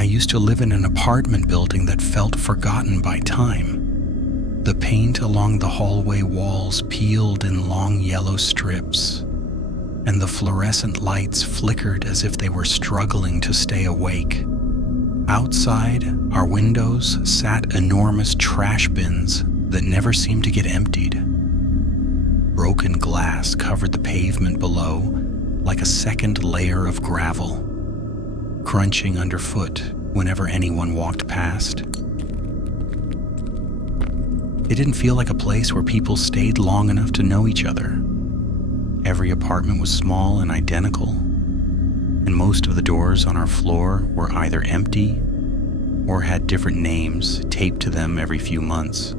I used to live in an apartment building that felt forgotten by time. The paint along the hallway walls peeled in long yellow strips, and the fluorescent lights flickered as if they were struggling to stay awake. Outside our windows sat enormous trash bins that never seemed to get emptied. Broken glass covered the pavement below like a second layer of gravel, crunching underfoot whenever anyone walked past. It didn't feel like a place where people stayed long enough to know each other. Every apartment was small and identical, and most of the doors on our floor were either empty or had different names taped to them every few months.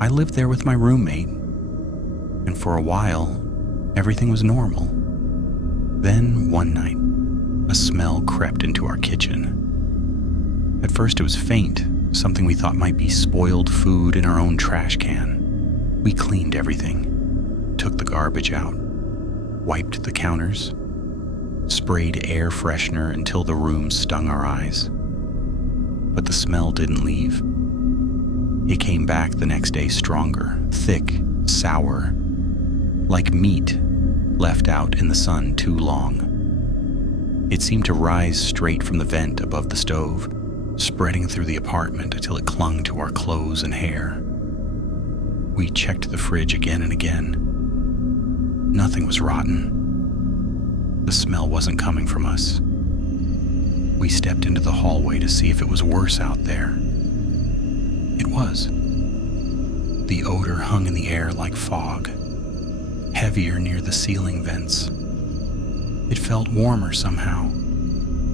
I lived there with my roommate, and for a while, everything was normal. Then, one night, a smell crept into our kitchen. At first it was faint, something we thought might be spoiled food in our own trash can. We cleaned everything, took the garbage out, wiped the counters, sprayed air freshener until the room stung our eyes. But the smell didn't leave. It came back the next day stronger, thick, sour, like meat left out in the sun too long. It seemed to rise straight from the vent above the stove, spreading through the apartment until it clung to our clothes and hair. We checked the fridge again and again. Nothing was rotten. The smell wasn't coming from us. We stepped into the hallway to see if it was worse out there. It was. The odor hung in the air like fog, heavier near the ceiling vents. It felt warmer somehow,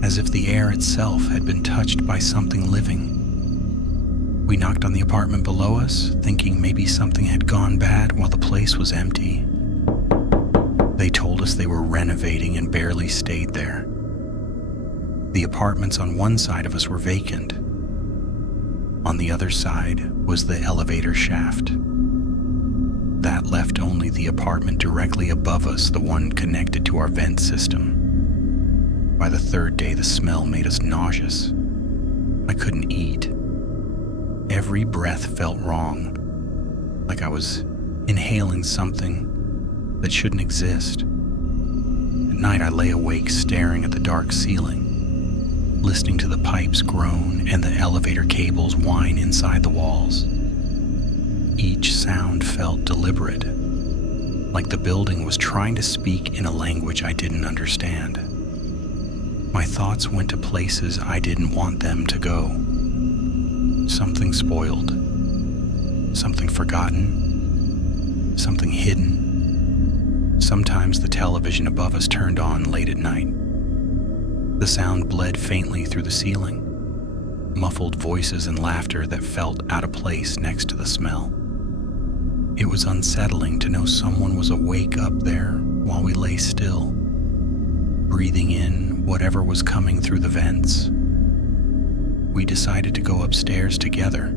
as if the air itself had been touched by something living. We knocked on the apartment below us, thinking maybe something had gone bad while the place was empty. They told us they were renovating and barely stayed there. The apartments on one side of us were vacant. On the other side was the elevator shaft. That left only the apartment directly above us, the one connected to our vent system. By the third day, the smell made us nauseous. I couldn't eat. Every breath felt wrong, like I was inhaling something that shouldn't exist. At night, I lay awake staring at the dark ceiling, listening to the pipes groan and the elevator cables whine inside the walls. Each sound felt deliberate, like the building was trying to speak in a language I didn't understand. My thoughts went to places I didn't want them to go. Something spoiled, something forgotten, something hidden. Sometimes the television above us turned on late at night. The sound bled faintly through the ceiling, muffled voices and laughter that felt out of place next to the smell. It was unsettling to know someone was awake up there while we lay still, breathing in whatever was coming through the vents. We decided to go upstairs together.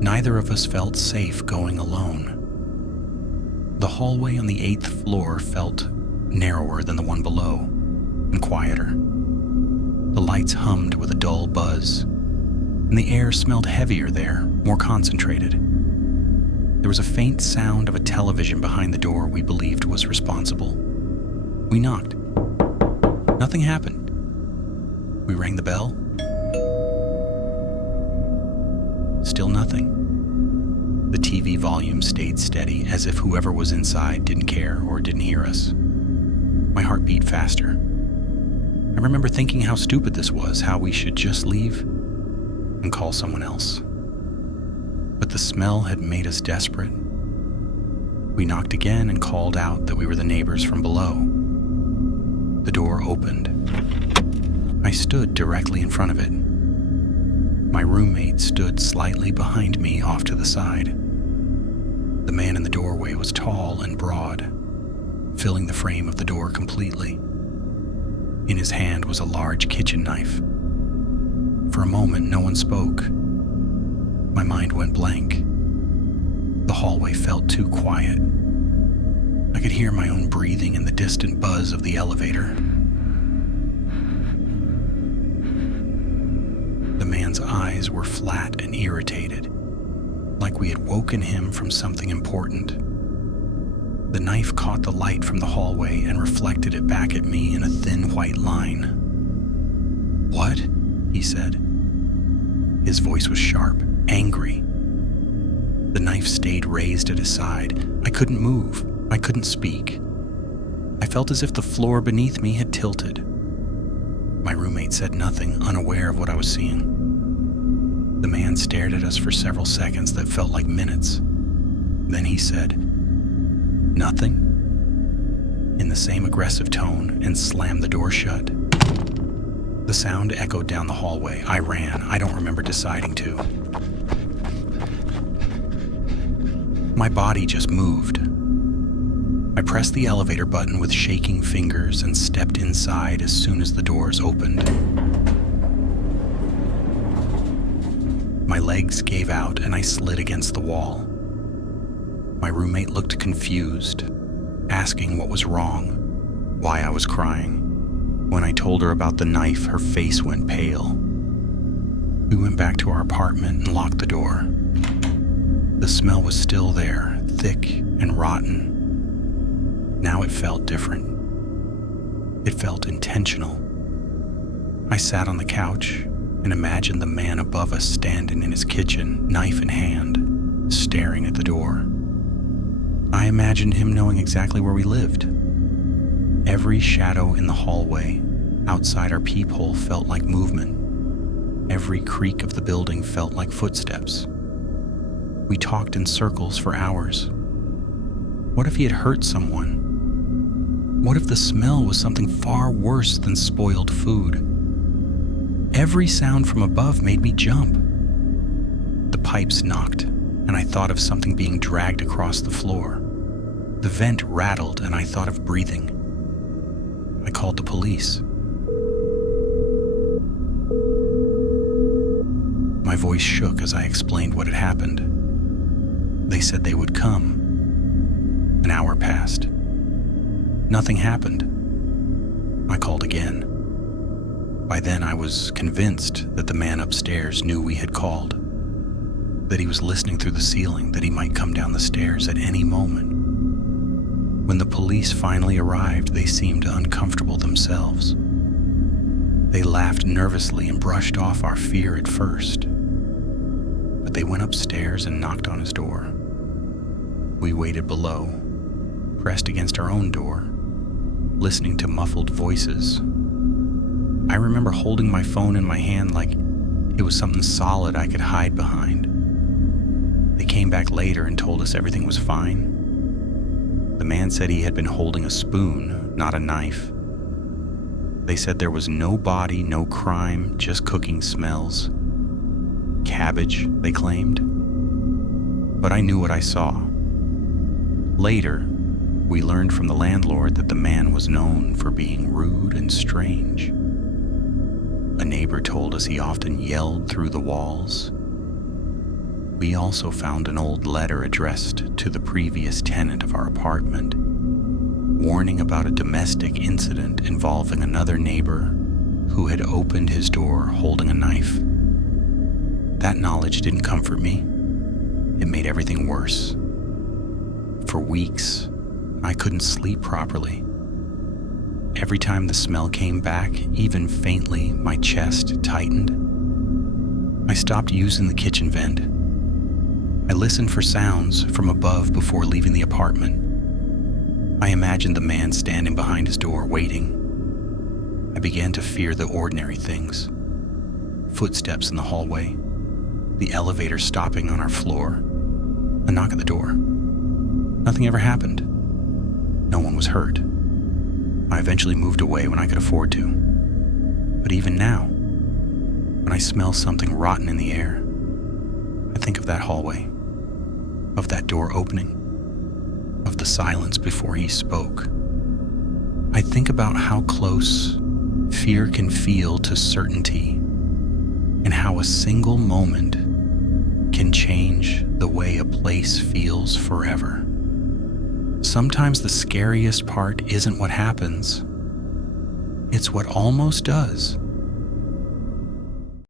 Neither of us felt safe going alone. The hallway on the 8th floor felt narrower than the one below, and quieter. The lights hummed with a dull buzz, and the air smelled heavier there, more concentrated. There was a faint sound of a television behind the door we believed was responsible. We knocked. Nothing happened. We rang the bell. Still nothing. The TV volume stayed steady, as if whoever was inside didn't care or didn't hear us. My heart beat faster. I remember thinking how stupid this was, how we should just leave and call someone else. But the smell had made us desperate. We knocked again and called out that we were the neighbors from below. The door opened. I stood directly in front of it. My roommate stood slightly behind me off to the side. The man in the doorway was tall and broad, filling the frame of the door completely. In his hand was a large kitchen knife. For a moment, no one spoke. My mind went blank. The hallway felt too quiet. I could hear my own breathing and the distant buzz of the elevator. eyes were flat and irritated, like we had woken him from something important. The knife caught the light from the hallway and reflected it back at me in a thin white line. "What?" he said. His voice was sharp, angry. The knife stayed raised at his side. I couldn't move. I couldn't speak. I felt as if the floor beneath me had tilted. My roommate said nothing, unaware of what I was seeing. The man stared at us for several seconds that felt like minutes. Then he said, "Nothing?" in the same aggressive tone, and slammed the door shut. The sound echoed down the hallway. I ran. I don't remember deciding to. My body just moved. I pressed the elevator button with shaking fingers and stepped inside as soon as the doors opened. My legs gave out and I slid against the wall. My roommate looked confused, asking what was wrong, why I was crying. When I told her about the knife, her face went pale. We went back to our apartment and locked the door. The smell was still there, thick and rotten. Now it felt different. It felt intentional. I sat on the couch and imagined the man above us standing in his kitchen, knife in hand, staring at the door. I imagined him knowing exactly where we lived. Every shadow in the hallway outside our peephole felt like movement. Every creak of the building felt like footsteps. We talked in circles for hours. What if he had hurt someone? What if the smell was something far worse than spoiled food? Every sound from above made me jump. The pipes knocked, and I thought of something being dragged across the floor. The vent rattled, and I thought of breathing. I called the police. My voice shook as I explained what had happened. They said they would come. An hour passed. Nothing happened. I called again. By then I was convinced that the man upstairs knew we had called, that he was listening through the ceiling, that he might come down the stairs at any moment. When the police finally arrived, they seemed uncomfortable themselves. They laughed nervously and brushed off our fear at first. But they went upstairs and knocked on his door. We waited below, pressed against our own door, listening to muffled voices. I remember holding my phone in my hand like it was something solid I could hide behind. They came back later and told us everything was fine. The man said he had been holding a spoon, not a knife. They said there was no body, no crime, just cooking smells. Cabbage, they claimed. But I knew what I saw. Later, we learned from the landlord that the man was known for being rude and strange. A neighbor told us he often yelled through the walls. We also found an old letter addressed to the previous tenant of our apartment, warning about a domestic incident involving another neighbor who had opened his door holding a knife. That knowledge didn't comfort me. It made everything worse. For weeks, I couldn't sleep properly. Every time the smell came back, even faintly, my chest tightened. I stopped using the kitchen vent. I listened for sounds from above before leaving the apartment. I imagined the man standing behind his door, waiting. I began to fear the ordinary things. Footsteps in the hallway, the elevator stopping on our floor, a knock at the door. Nothing ever happened. No one was hurt. I eventually moved away when I could afford to. But even now, when I smell something rotten in the air, I think of that hallway, of that door opening, of the silence before he spoke. I think about how close fear can feel to certainty, and how a single moment can change the way a place feels forever. Sometimes the scariest part isn't what happens, it's what almost does.